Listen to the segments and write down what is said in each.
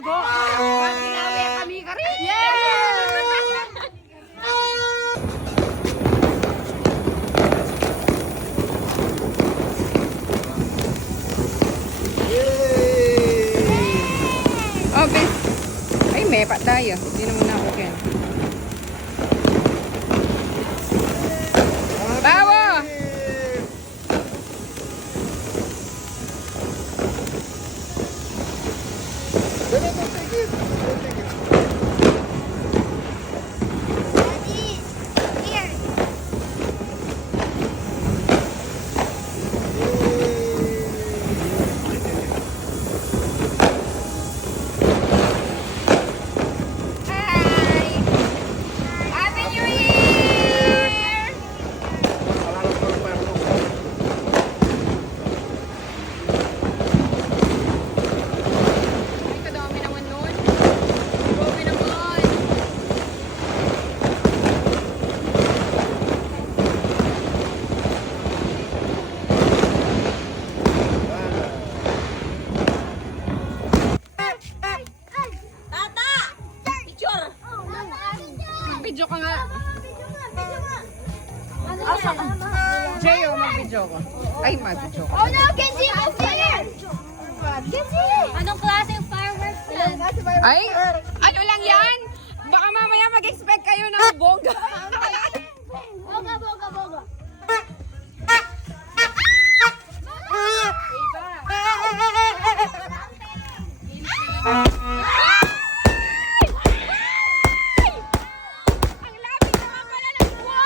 ko. Pagkinawi kami ka rin. Okay. Ay, may pa tayo. Hindi naman ako ken. Bawo! Video ka nga. Jayo, mag-video ko. Ay, mag-video ko. Oh no, Kenji, move here! Kenji! Anong klaseng fireworks yan? Ay, ano lang yan? Baka mamaya mag-expect kayo ng bongga. Boga, boga, boga. Ang lapit naman pala ng wow!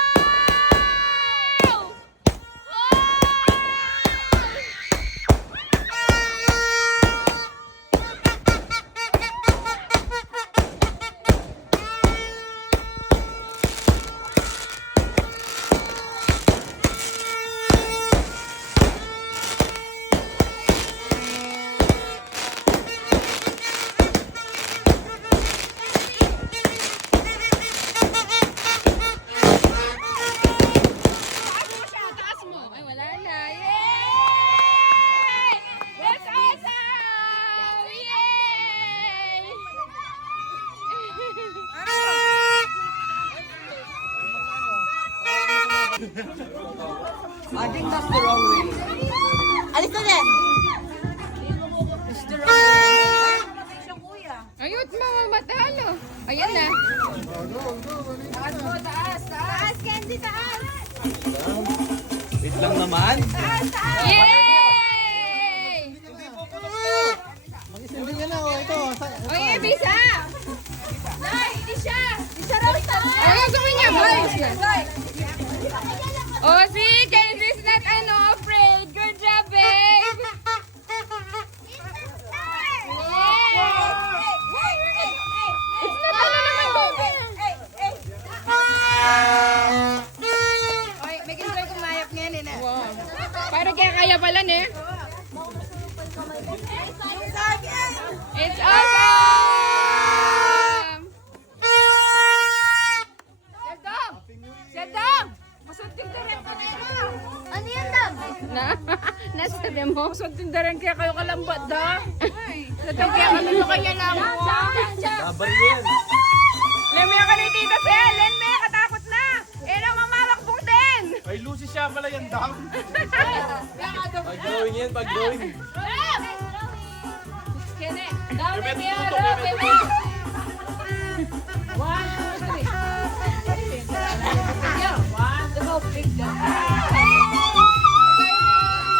Taas mo. Ay, wala na. Yay! That's awesome! Yay! I think that's the wrong way. Alis na din! It's the wrong way. Ayun, mga matalo. Ayan na. Taas mo, taas, taas. Taas, Kenji, taas! Wait lang naman. Taas, taas! Yay! Mag-isindi ka na, oh. Ito. Oy, Ebisa! Nay, di siya! Di siya raw taas! Ay, gusto ko niya. Oh, see? Kenji's not afraid. Good job, babe! It's not naman ko. Oy, may enjoy kumayap ngayon eh. Wow. Parang kaya pala, ne? It's awesome! Sendong! Sendong! Masod yung daran ko nito. Ano yan, Dam? Nasabi mo? Masod tindaran kaya kayo kalambat da. Sendong kaya kami mo kaya lang. Sabar yan. Lemya ka ni Tita Sel! Lemya, katakot na! Eh, nang mamamakbong din! Ay, Lucy siya pala yan, dang. Pag-drawing yan, pag-drawing. Kene! Kaya tutok, kaya tutok.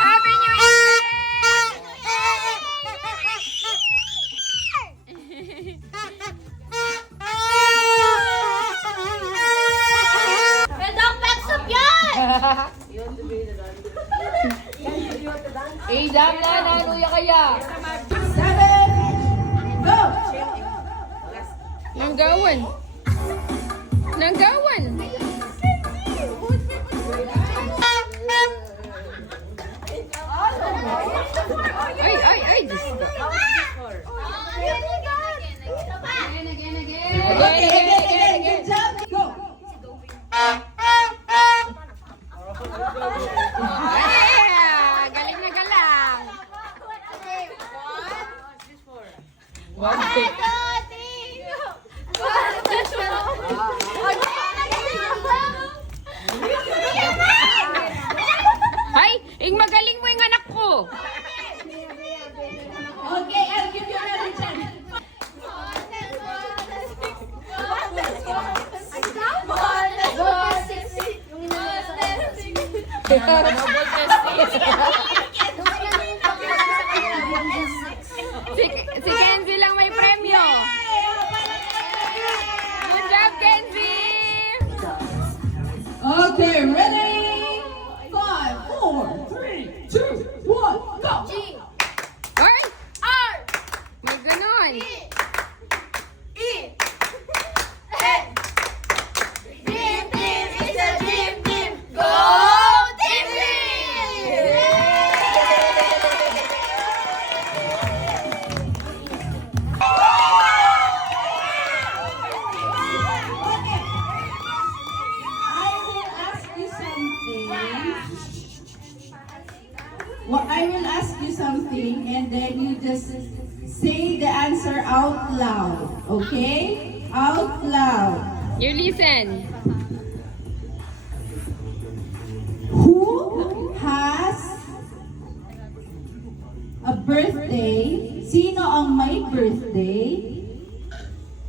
Happy New Year! Pedong peksop yan! Eh, dam na, nanuya kaya. Nanggawan. Nanggawan. Ay, ay, ay. Diyos ko. Again, again. Ay, galing na galang. 1, 2, Magaling mo yung anak ko. Okay, I'll give you another chance. Si Kenzie lang may premyo. Good job, Kenzie! Okay, ready? 5, 4, 3, 2, 1, go! Ay! May ganon. Well, I will ask you something and then you just say the answer out loud. Okay? Out loud. You listen. Who has a birthday? Sino ang may birthday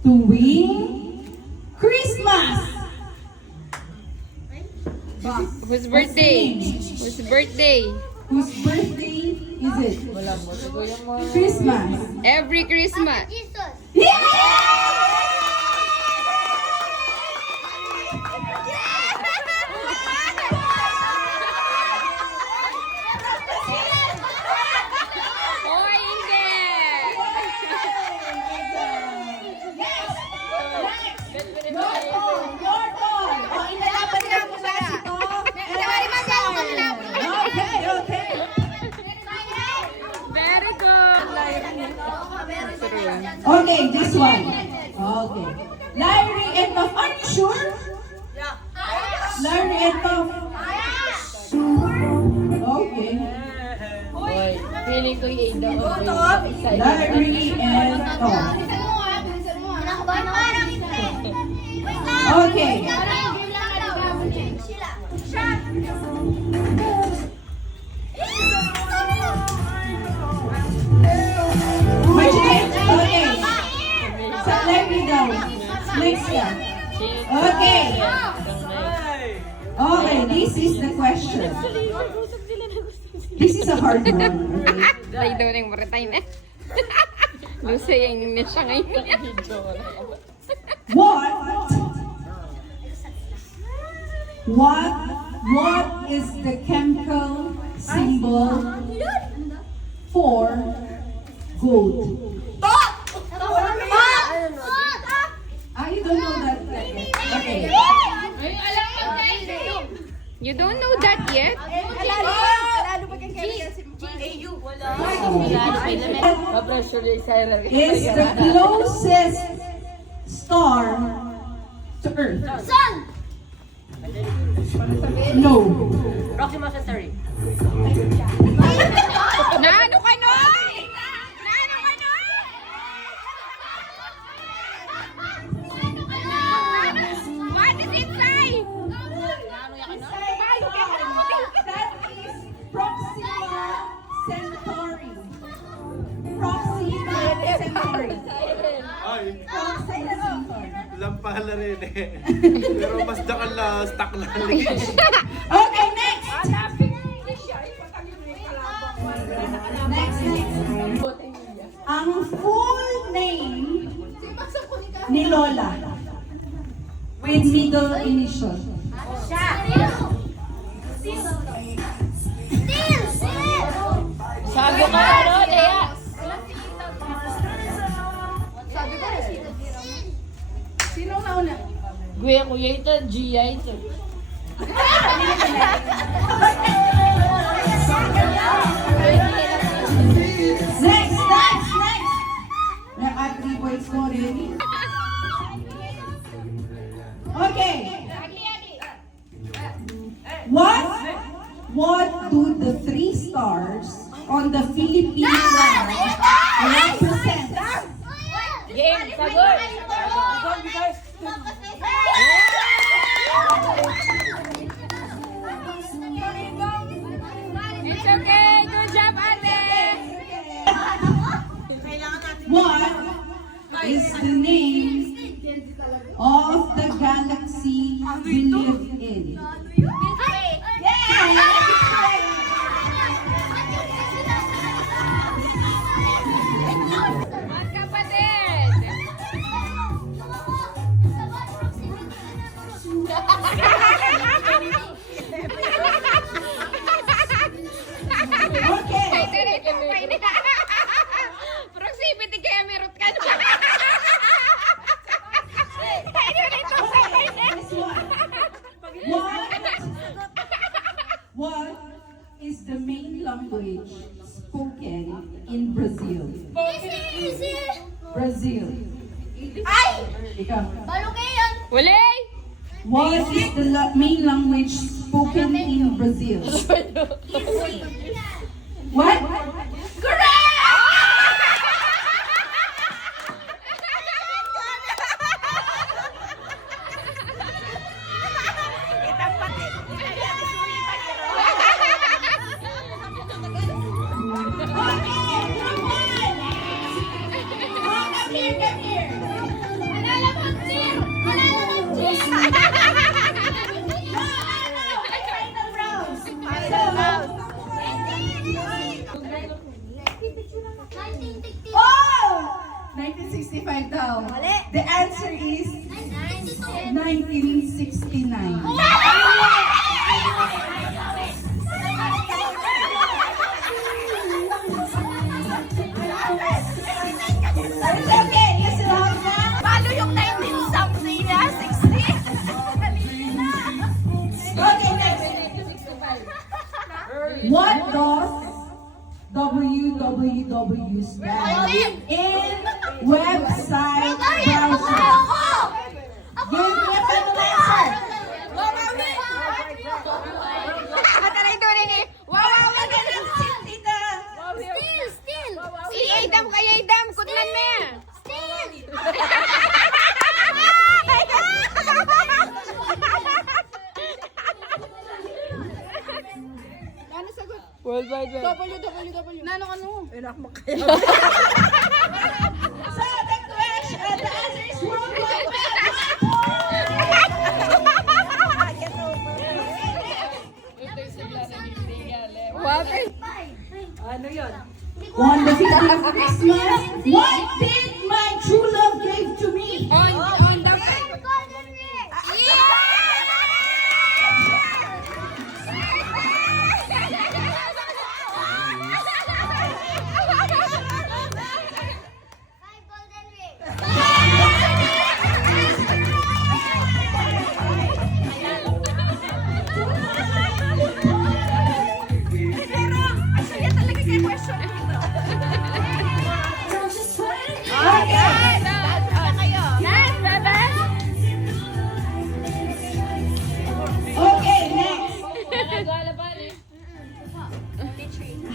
tuwing Christmas? Whose birthday? Whose birthday? Whose birthday is it? Christmas. Every Christmas. Oy, hindi! Okay. Very good! Okay, this one. Okay. Larry and Tom. Are you sure? Yeah. Larry and Tom. Okay. Feeling ko yung Ada. Larry and Tom. Okay. Okay. So let me go. Next one. Okay. Okay, this is the question. This is a hard one. Okay? Lay daw ng maritime eh. Lucy yung na siya ngayon. What is the chemical symbol for gold? You don't know that yet. Okay. You don't know that yet? Is the closest star to Earth? No. Proxima Centauri. Naano ka nun? Naano ka nun? What does it say? That is Proxima Centauri. Proxima Centauri. Ay, Proxima Centauri. lampala rin eh. Pero mas dakal na stuck na Okay, next. Next. Ang full name ni Lola with middle initial. Sabi ka, ano, Lea? Sino nauna? Kuya ito, Gia ito. Next. Naka 3 points ko rin. Okay. What do the 3 stars on the Philippine flag represent? Game, sagot! is the main language spoken in Brazil? Brazil. Ay! Ikaw. Balukayan! Uli! What is the main language spoken in Brazil? What? Oh! 1965 daw. The answer is 1969. It's okay, listen up na. Paano yung 19 something na? 60? Okay, next. What does www stand in website browser? Give me a final answer. Matalay doon eh. Wow, magaling. Still! Si Adam kay Adam. Kutlan mo yan. World Wide Web. So the question, the answer is World Wide Web. Water. On the 15th of Christmas, what did my true love give to me? On the Okay, next.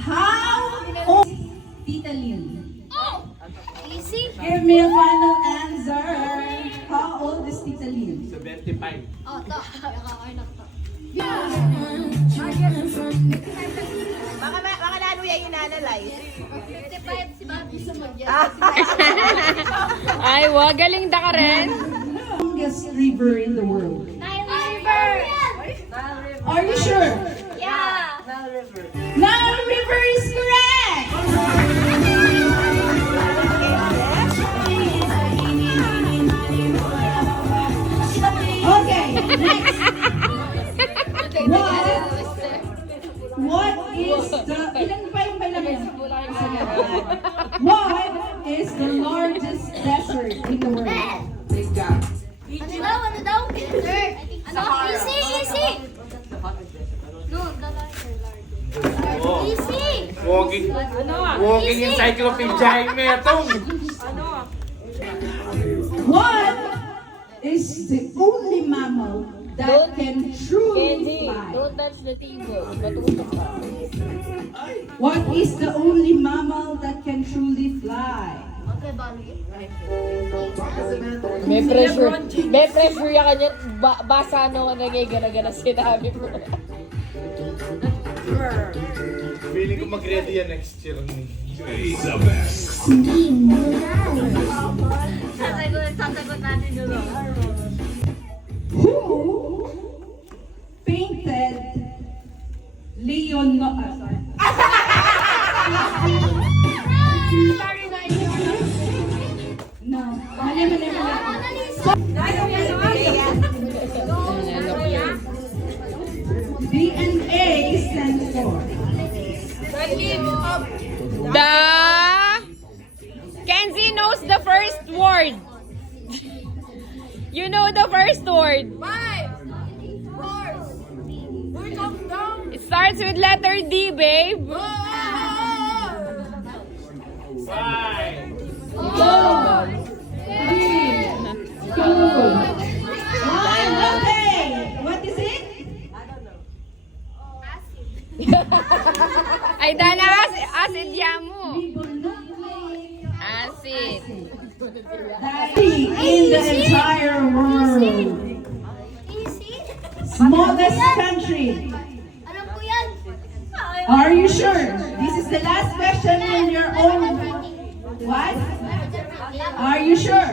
How old is Tita Lynn? Easy? Give me a final answer. How old is Tita Lynn? 75. Oh, to. Nakakainak to. Baka lalo yan yung nanalay. 55 si Bobby sa magyan. Ay, wa. Galing da ka rin. Longest river in the world. Nile River! Are you sure? Yeah! Nile River is correct. Okay, next. What is the ilan pa yung kailangan? What is the largest desert in the world? Ano daw? Desert! Ano? Easy! Easy! No, the larger. Oh. Easy! Walking encyclopedia yung metong. What is the only mammal that can truly fly? Don't touch the table. Matutok ka. What is the only mammal that can truly fly? Okay, Bobby. May pressure. May pressure ya kanya. Basa ano ka nagigana-gana sinabi mo. Feeling ko mag-ready yan next year. Sasagot natin yun. Who painted Leonardo? No. Mali. DNA stands for. Kenzie knows the first word. You know the first word. 5, 4, 3, count down. It's Starts with letter D, babe. Okay. What is it? Ay, dana acid yamu. Acid. In the entire world. Easy. Smallest country. Alam ko yan. Are you sure? This is the last question in your own. What? Are you sure?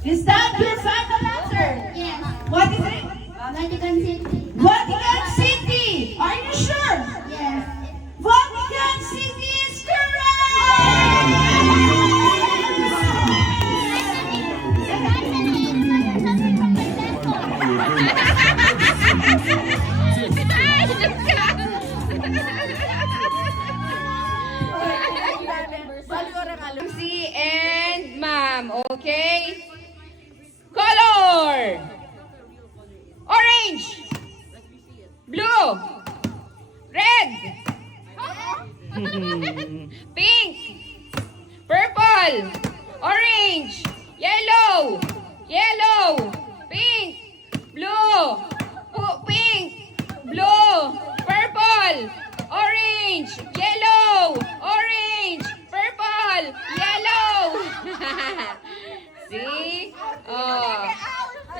Is that your final answer? Yes. What is it? Vatican City. Vatican City. Are you sure? Yes. Vatican City is Lucy and Ma'am, okay? Color! Orange! Blue! Red! Pink! Purple! Orange! Yellow! Yellow! Pink! Blue! Pink! Blue! Purple! Orange! Yellow! Orange! Purple! Yellow! See? Oh.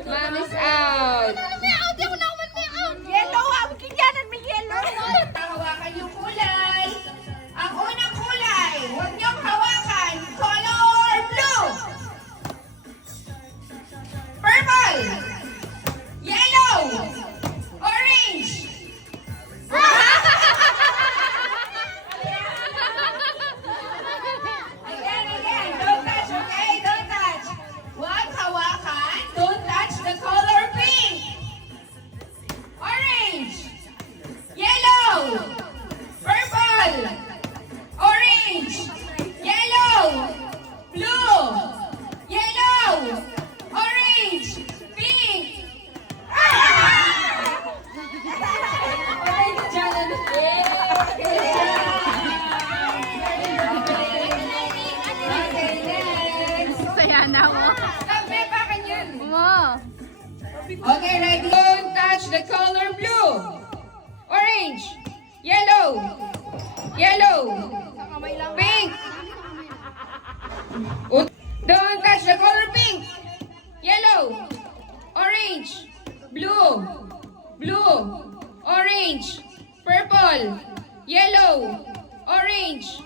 Mom is out. Yellow, akin yan. May yellow. Hawakan yung kulay. Ang unang kulay, huwag niyong hawakan. Color blue. Purple. Yellow. Orange. Again. Don't touch, okay? Don't touch. Huwag hawakan. Don't touch the color pink. Orange. Yellow. Purple. Orange. Yellow. Blue. Yellow. Orange. Pink. Okay, next. Saya na ako. Sabi, bakit yun? Wow. Okay, ready? Don't touch the color blue. Orange. Yellow. Yellow. Pink. Don't touch the color pink. Yellow. Orange. Blue. Blue. Orange. Purple. Yellow. Orange.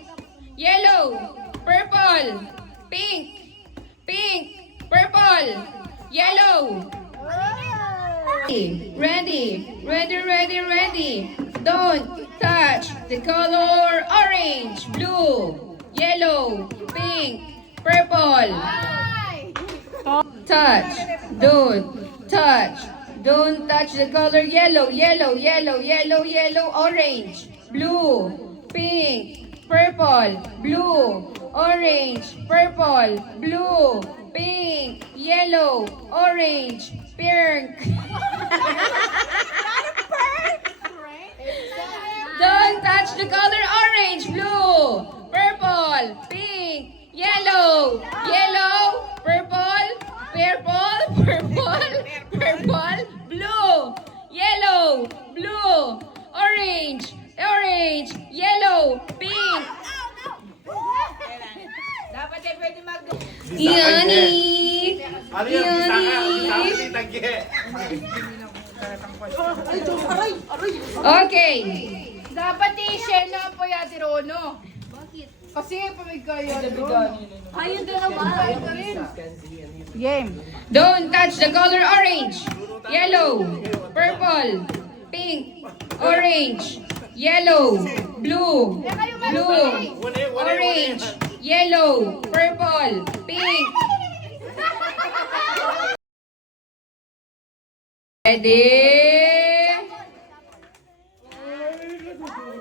Yellow. Purple. Pink. Pink. Purple. Yellow. Ready. Don't touch the color orange, blue, yellow, pink, purple. Touch. Don't touch. Don't touch the color yellow, orange, blue, pink, purple, blue, orange, purple, blue, pink, yellow, orange, pink. Don't touch the color orange, blue, purple, pink, yellow, purple, blue, yellow, orange, yellow, pink. Dapat ay pwede mag... Yani! Ano yan? Bisa ka, tagye. Okay. Dapat i-share na po yan si Rono. Bakit? Kasi pamigay yan, Rono. Ayun doon naman. Game. Don't touch the color orange, yellow, purple, pink, orange, yellow, blue, orange, yellow, purple, pink. Ready?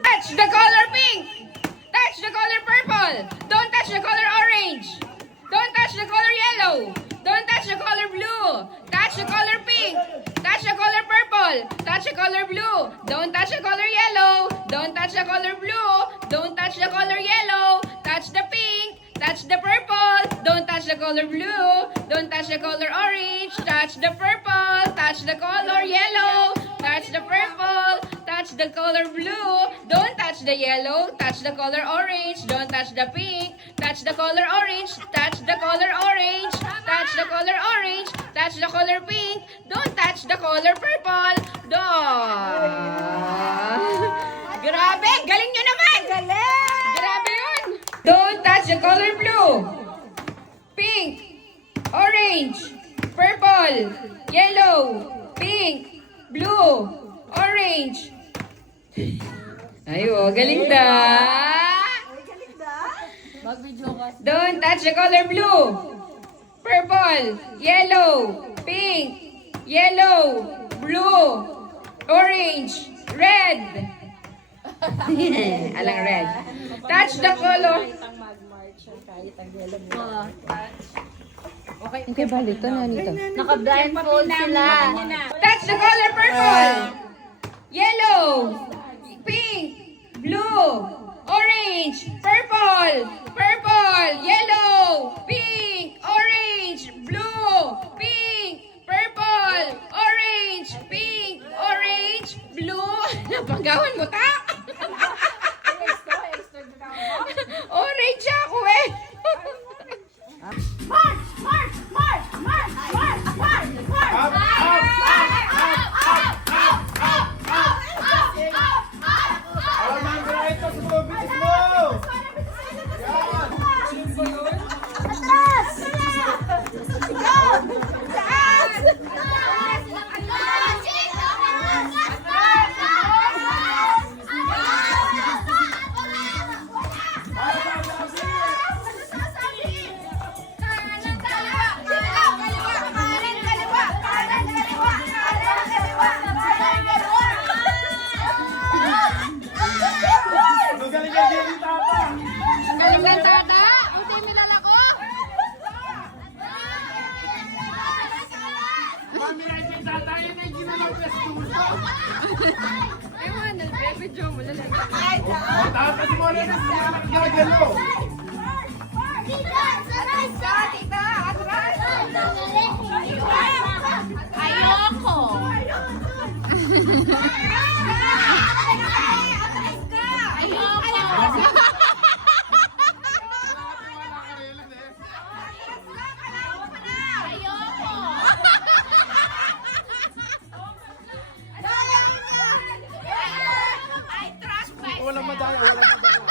Touch the color pink. Touch the color purple. Don't touch the color orange. Don't Don't touch the color yellow. Don't touch the color blue. Touch the color pink. Touch the color purple. Touch the color blue. Don't touch the color yellow. Don't touch the color blue. Don't touch the color yellow. Touch the pink. Touch the purple. Don't touch the color blue. Don't touch the color orange. Touch the purple. Touch the color yellow. Touch the purple. Touch the color blue. Don't touch the yellow. Touch the color orange. Don't touch the pink. Touch the color orange. Touch the color orange. Touch the color orange. Touch the color pink. Don't touch the color purple. Grabe! Galing nyo naman! Grabe yun! Don't touch the color blue. Pink. Orange. Purple. Yellow. Pink. Blue. Orange. Ayo, galing da. Don't touch the color blue. Purple, yellow, pink, yellow, blue, orange, red. Alang red. Touch the color. Okay, balik to na nito. Naka-blindfold sila. Touch the color purple, yellow, pink, blue, orange, purple, purple, yellow, pink, orange, blue, pink, purple, orange, pink, orange, blue. Napagawan mo ta? Orange ako eh. March! March! March! March! March! March! March! Up, Alam mo, ito sa mo, bitis mo! Yan! Atras! Taas! Magaling ang galing tata! Galing ng tata. Buti minala ko. Mami na ito yung tata, yun ay ginalaw na studio! Ewan, nalbebe mo lang. Oh, tata, di mo rin ang gagalo! Ayoko. Walang madaya, walang madaya.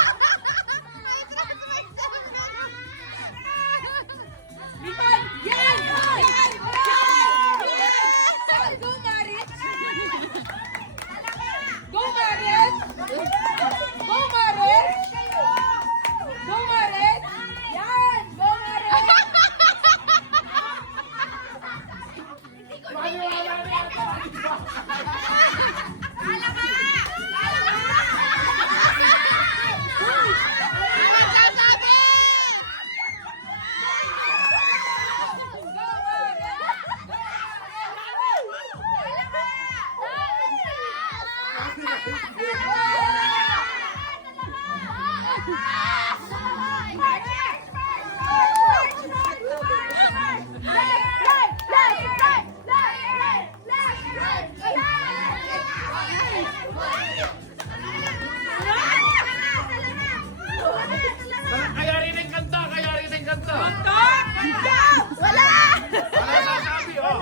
Kaya rin ang kanta, kaya rin ang kanta. Wala sasabi, oh.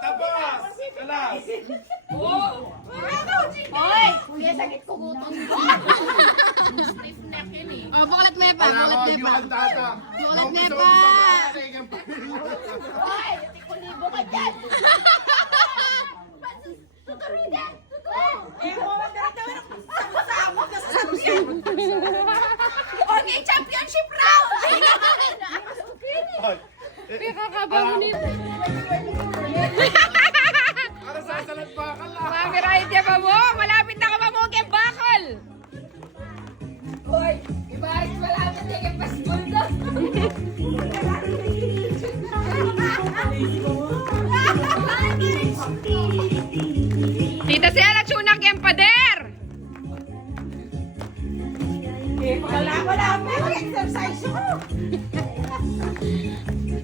Tapos, kalas. Hoy! Kuya, sakit ko gutom. Oh, buklat nepa, Wala buklat ko, nepa. yung tata. Buklat Kung gusto nepa. mo sa mga yung Okay, championship round! Kakaba mo nito. Para sa salat bakal lang. Mami Raidya pa mo, malapit na ka pa mo kay Bakal. Hoy, ibahit malapit na kay Pasbol na. Tita Sela, tsunak yung pader.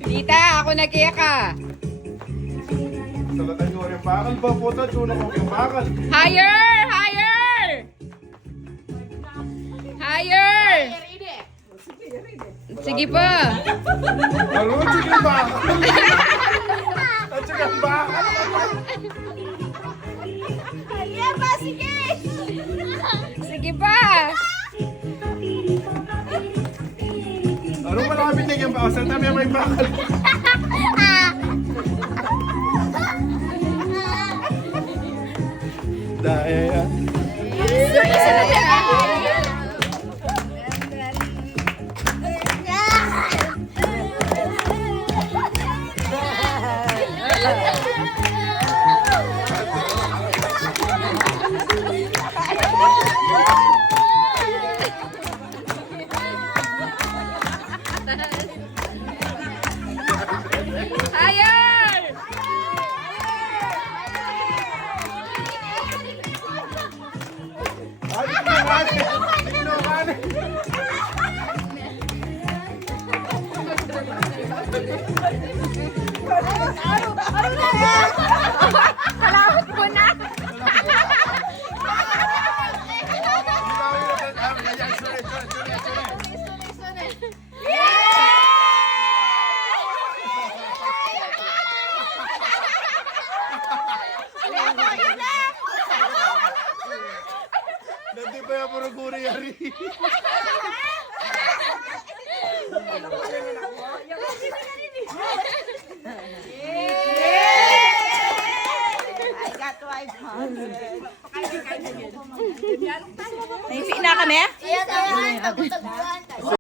Tita, ako nakiya ka. Salatan ko yung bakal ba? Puta, tuna ko yung bakal. Higher! Higher! Higher! Sige pa. Ano? Sige yung bakal. At sige yung bakal. Sige pa. Ano malapit na yung bakal? Saan tabi may bakal? Daya. Higher! Ay, kinukanin. Salawat ko na. Nanti pa yung puro guri yari. Naipi na kami? Iya, tayo. Tagutan.